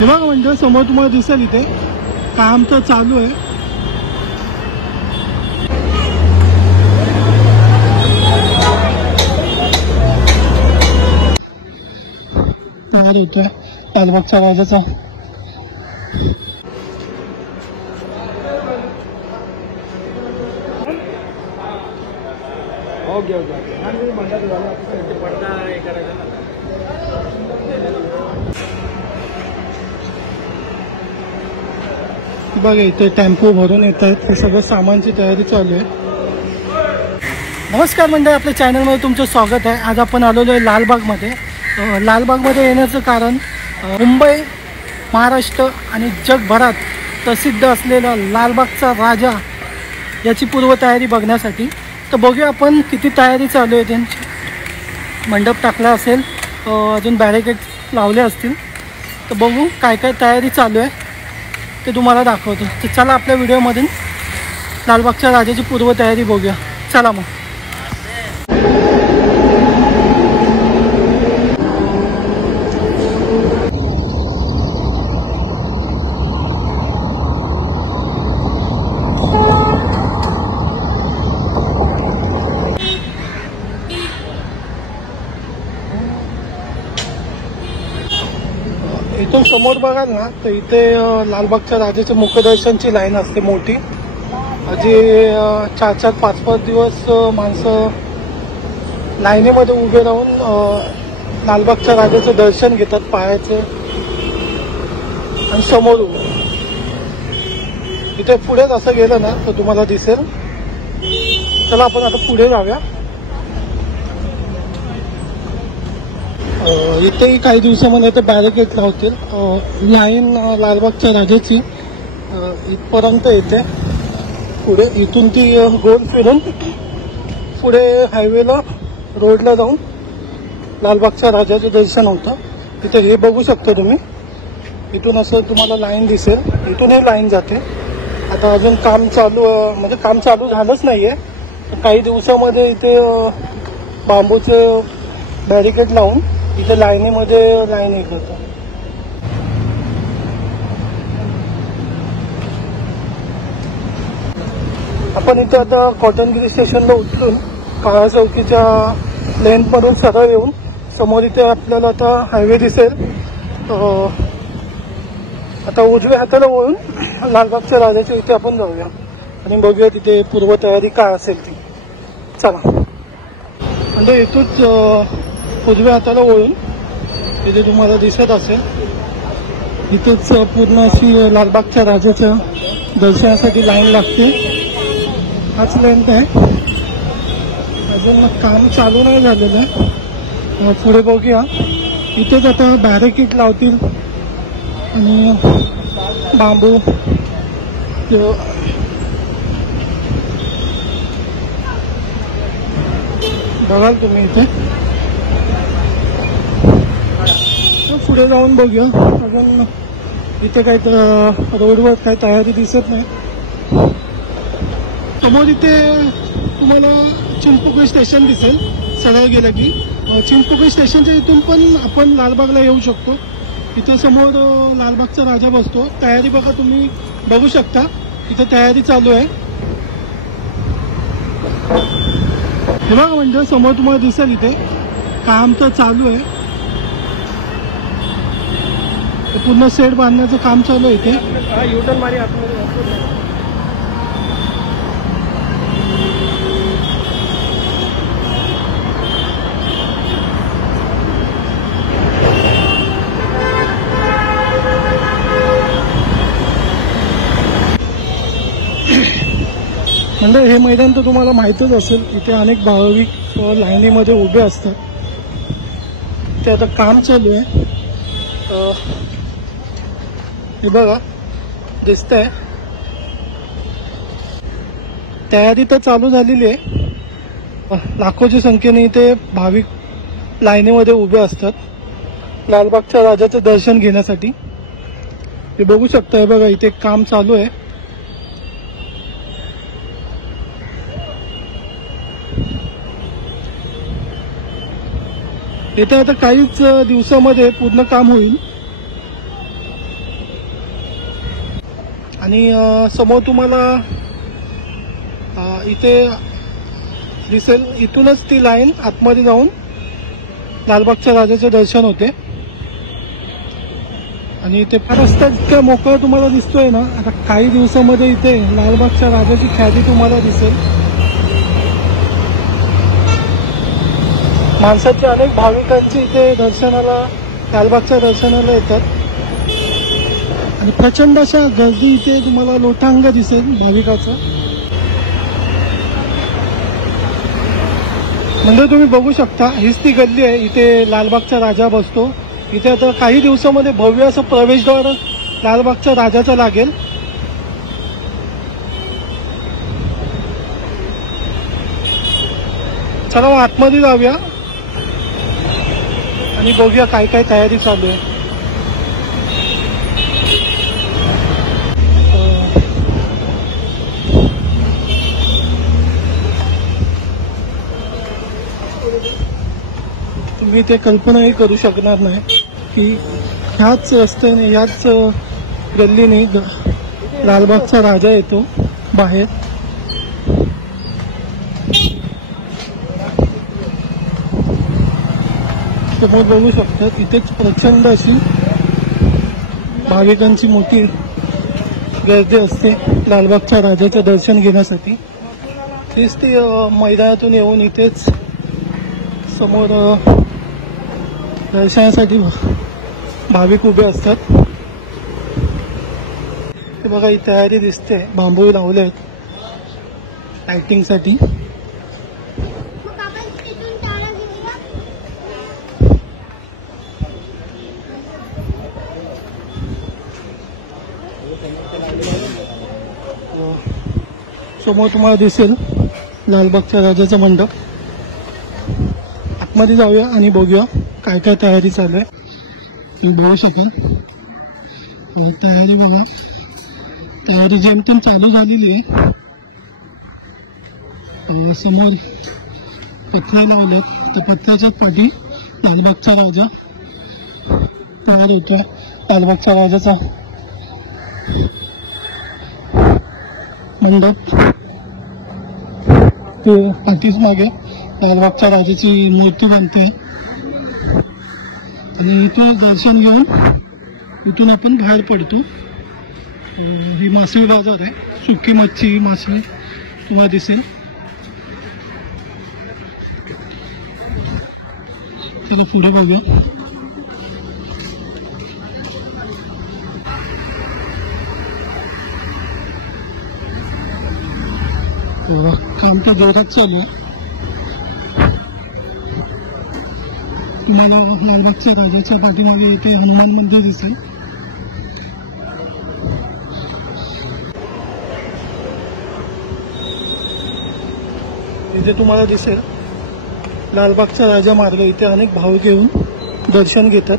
हे बघा म्हणजे समोर तुम्हाला दिसेल इथे काम तर चालू आहे. तयार होतोय लालबागच्या राजाचा. बघा इथे टेम्पो भरून येत आहेत. हे सगळं सामानची तयारी चालू आहे. नमस्कार मंडळी, आपल्या चॅनलमध्ये तुमचं स्वागत आहे. आज आपण आलेलो आहे लालबागमध्ये. लालबागमध्ये येण्याचं कारण मुंबई, महाराष्ट्र आणि जगभरात प्रसिद्ध असलेला लालबागचा राजा याची पूर्वतयारी बघण्यासाठी. तर बघूया आपण किती तयारी चालू आहे त्यांची. मंडप टाकला असेल, अजून बॅरिकेड लावले असतील. तर बघू काय काय तयारी चालू आहे ते तुम्हाला दाखवतो. तर चला आपल्या व्हिडिओमधून लालबागच्या राजाची पूर्वतयारी बघूया. चला मग. इथून समोर बघाल ना तर इथे लालबागच्या राजाच्या मुखदर्शनची लाईन असते मोठी. जे 4-4, 5-5 दिवस माणसं लाईनीमध्ये उभे राहून लालबागच्या राजाचं दर्शन घेतात पायाचं. आणि समोरून इथे पुढे असं गेलं ना तर तुम्हाला दिसेल. चला आपण आता पुढे जाऊया. इथेही काही दिवसामध्ये ते बॅरिकेड लावतील. लाईन लालबागच्या राजाची इथपर्यंत येते. पुढे इथून ती गोल फिरून पुढे हायवेला रोडला जाऊन लालबागच्या राजाचं दर्शन होतं. तिथे हे बघू शकता तुम्ही. इथून असं तुम्हाला लाईन दिसेल. इथून हे लाईन जाते. आता अजून काम चालू, म्हणजे काम चालू झालंच नाहीये. काही दिवसामध्ये इथे बांबूचे बॅरिकेड लावून इथे लाईनीमध्ये लाईन हे करतो. आपण इथे आता कॉटनगिरी स्टेशनला उतरून काळा चौकीच्या लेनमधून सरळ येऊन समोर इथे आपल्याला आता हायवे दिसेल. आता उजव्या हाताला वळून लालबागच्या राजाच्या इथे आपण जाऊया आणि बघूया तिथे पूर्वतयारी काय असेल ती. चला. म्हणजे इथूच उजव्या हाताला वळून इथे तुम्हाला दिसत असेल इथेच पूर्ण अशी लालबागच्या राजाच्या दर्शनासाठी लाईन लागते. हाच लेंथ आहे. अजून काम चालू नाही झालेलं आहे. पुढे बघूया. इथेच आता बॅरिकेड लावतील आणि बांबू बघाल तुम्ही इथे. पुढे जाऊन बघूया. अजून इथे काही रोडवर काही तयारी दिसत नाही. समोर इथे तुम्हाला चिंचपोकळी स्टेशन दिसेल. सरळ गेलं की चिंचपोकळी स्टेशनच्या इथून पण आपण लालबागला येऊ शकतो. इथे समोर लालबागचा राजा बसतो. तयारी बघा, तुम्ही बघू शकता इथे तयारी चालू आहे. हे बघा म्हणजे समोर तुम्हाला दिसेल इथे काम तर चालू आहे. पूर्ण सेट बांधण्याचं काम चालू आहे इथे. युटर्न मारी आतमध्ये. म्हणजे हे मैदान तर तुम्हाला माहीतच असेल. इथे अनेक भाविक लाईनीमध्ये उभे असतात. ते आता काम चालू आहे. हे बघा दिसतंय. तयारी तर चालू झालेली आहे. लाखोच्या संख्येने इथे भाविक लाईनीमध्ये उभे असतात लालबागच्या राजाचं दर्शन घेण्यासाठी. हे बघू शकता. हे बघा इथे काम चालू आहे. इथे आता काहीच दिवसामध्ये पूर्ण काम होईल. आणि समोर तुम्हाला इथे दिसेल, इथूनच ती लाईन आतमध्ये जाऊन लालबागच्या राजाचे दर्शन होते. आणि इथे रस्ता इतका मोकळा तुम्हाला दिसतोय ना, आता काही दिवसामध्ये इथे लालबागच्या राजाची ख्याती तुम्हाला दिसेल. माणसाचे अनेक भाविकांची इथे दर्शनाला, लालबागच्या दर्शनाला येतात आणि प्रचंड अशा गर्दी इथे तुम्हाला लोटांग दिसेल भाविकाचं. म्हणजे तुम्ही बघू शकता, हीच ती गल्ली आहे, इथे लालबागचा राजा बसतो. इथे आता काही दिवसामध्ये भव्य असं प्रवेशद्वार लालबागच्या राजाचं लागेल. चला मग आतमध्ये जाऊया आणि बघूया काय काय तयारी चालू आहे. तुम्ही ते कल्पनाही करू शकणार नाही की ह्याच रस्त्याने, ह्याच गल्लीने लालबागचा राजा येतो बाहेर. समोर बघू शकतात, इथेच प्रचंड अशी भाविकांची मोठी गर्दी असते लालबागच्या राजाचं दर्शन घेण्यासाठी. तेच ती मैदानातून येऊन इथेच समोर दर्शनासाठी भाविक उभे असतात. हे बघा, ही तयारी दिसते, बांबू लावले आहेत लाइटिंगसाठी. समोर तुम्हाला दिसेल लालबागच्या राजाचा मंडप. आतमध्ये जाऊया आणि बघूया काय काय तयारी चालू आहे. तुम्ही बघू शकाल तयारी, बघा तयारी जेमतेम चालू झालेली आहे. समोर पत्र्या लावल्यात, त्या पत्र्याच्याच पाठी लालबागचा राजा तयार होतोय. लालबागच्या राजाचा मंडप, ते पाठीच मागे लालबागच्या राजाची मूर्ती बनते. आणि इथून दर्शन घेऊन इथून आपण बाहेर पडतो. ही मासळी बाजार आहे, सुकी मच्छी, मासळी तुम्हाला दिसेल. चला पुढे बघूया. काम तर जोरात चालू आहे. तुम्हाला लालबागच्या राजाच्या पाठीमागे इथे हनुमान मंदिर दिसेल. इथे तुम्हाला दिसेल लालबागचा राजा मार्ग, इथे अनेक भाविक येऊन दर्शन घेतात.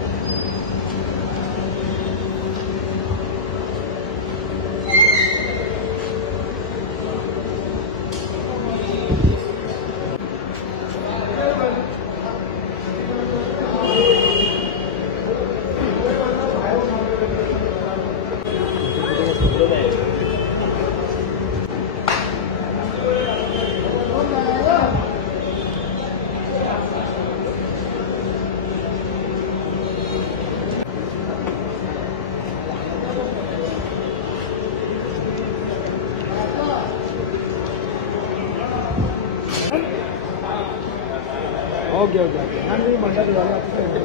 ओके ओके ओके मंडळ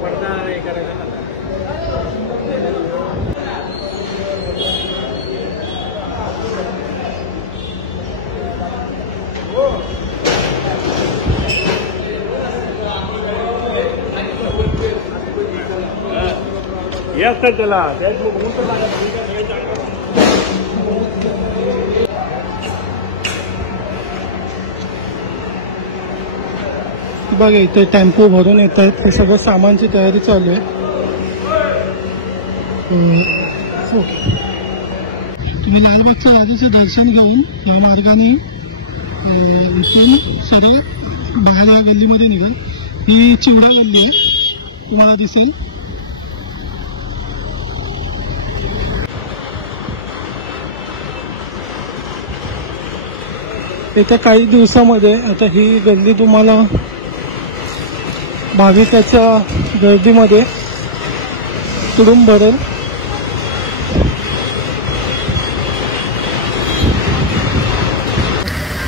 पडदा हे करायचं ना. येस तर त्याला बघा, इथे टेम्पो भरून येत आहेत. हे सगळं सामानची तयारी चालू आहे. तुम्ही लालबागच्या राजाचे दर्शन घेऊन या मार्गाने इथून सरळ बाहेर या गल्लीमध्ये निघाल. ही चिवडा गल्ली आहे, तुम्हाला दिसेल. येत्या काही दिवसामध्ये आता ही गल्ली तुम्हाला भाविकाच्या गर्दीमध्ये तुडूंब भरेल.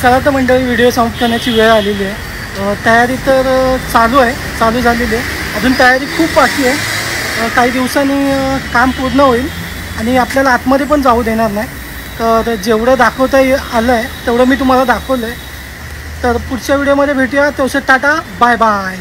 चला तर मंडळी, व्हिडिओ समाप्त करण्याची वेळ आलेली आहे. तयारी तर चालू झालेली आहे. अजून तयारी खूप बाकी आहे. काही दिवसांनी काम पूर्ण होईल आणि आपल्याला आतमध्ये पण जाऊ देणार नाही. तर जेवढं दाखवता आलं आहे तेवढं मी तुम्हाला दाखवलं आहे. तर पुढच्या व्हिडिओमध्ये भेटूया. तेवढं टाटा, बाय बाय.